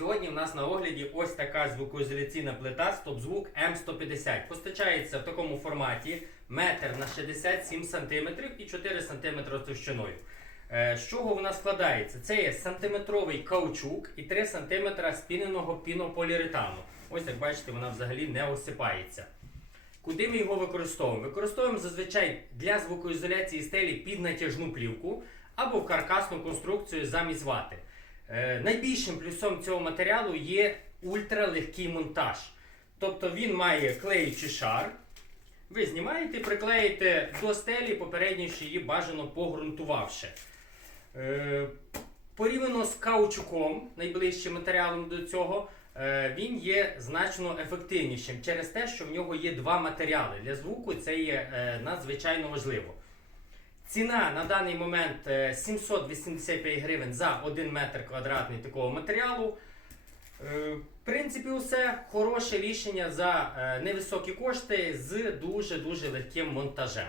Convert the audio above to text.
Сьогодні в нас на огляді ось така звукоізоляційна плита стоп-звук М150. Постачається в такому форматі метр на 67 см і 4 см товщиною. Е, З чого вона складається? Це є сантиметровий каучук і 3 см спіненого пінополіуретану. Ось як бачите, вона взагалі не осипається. Куди ми його використовуємо? Використовуємо зазвичай для звукоізоляції стелі під натяжну плівку або в каркасну конструкцію замість вати. Е, найбільшим плюсом цього матеріалу є ультралегкий монтаж. Тобто він має клеючий шар. Ви знімаєте і приклеїте до стелі, попередньо ще її бажано погрунтувавши. Е, порівняно з каучуком, найближчим матеріалом до цього, е, він є значно ефективнішим через те, що в нього є два матеріали. Для звуку це є надзвичайно важливо. Ціна на даний момент е, 785 гривень за 1 метр квадратний такого матеріалу. Е, В принципі, усе хороше рішення за е, невисокі кошти з дуже-дуже легким монтажем.